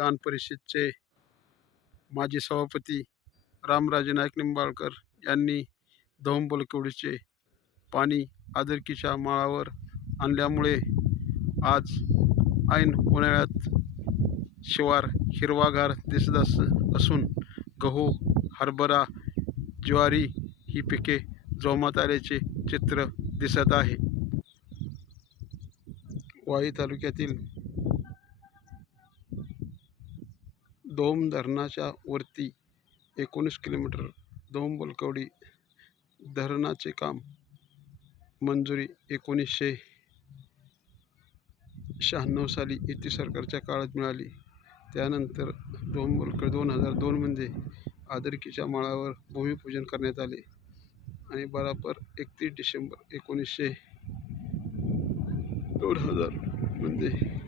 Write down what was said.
विधान परिषदचे माजी सभापती रामराजे नाईक निंबाळकर यांनी धोम-बोलकवडीचे पाणी आदरकीच्या माळावर आणल्यामुळे आज ऐन उन्हाळ्यात शिवार हिरवागार दिसत असून गहू, हरभरा, ज्वारी ही पिके जोमात आल्याचे चित्र दिसत आहे. वाई तालुक्यातील धोम धरणाच्या वरती 19 किलोमीटर धोम-बोलकवडी धरणाचे काम मंजुरी 1996 साली युती सरकारच्या काळात मिळाली. त्यानंतर धोम-बोलकवडी 2002 मध्ये आदरकीच्या माळावर भूमिपूजन करण्यात आले आणि बरोबर 31 डिसेंबर 2000 मध्ये